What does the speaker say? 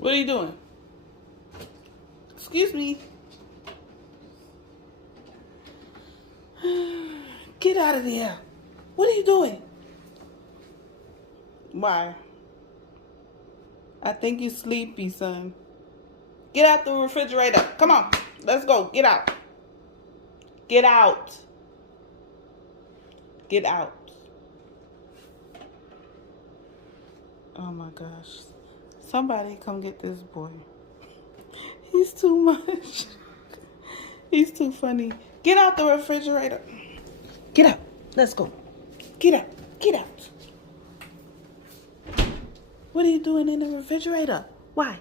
What are you doing? Excuse me. Get out of there. What are you doing? Why? I think you're sleepy, son. Get out the refrigerator. Come on. Let's go. Get out. Get out. Get out. Oh my gosh. Somebody come get this boy. He's too much. He's too funny. Get out the refrigerator. Get out. Let's go. Get out. Get out. What are you doing in the refrigerator? Why?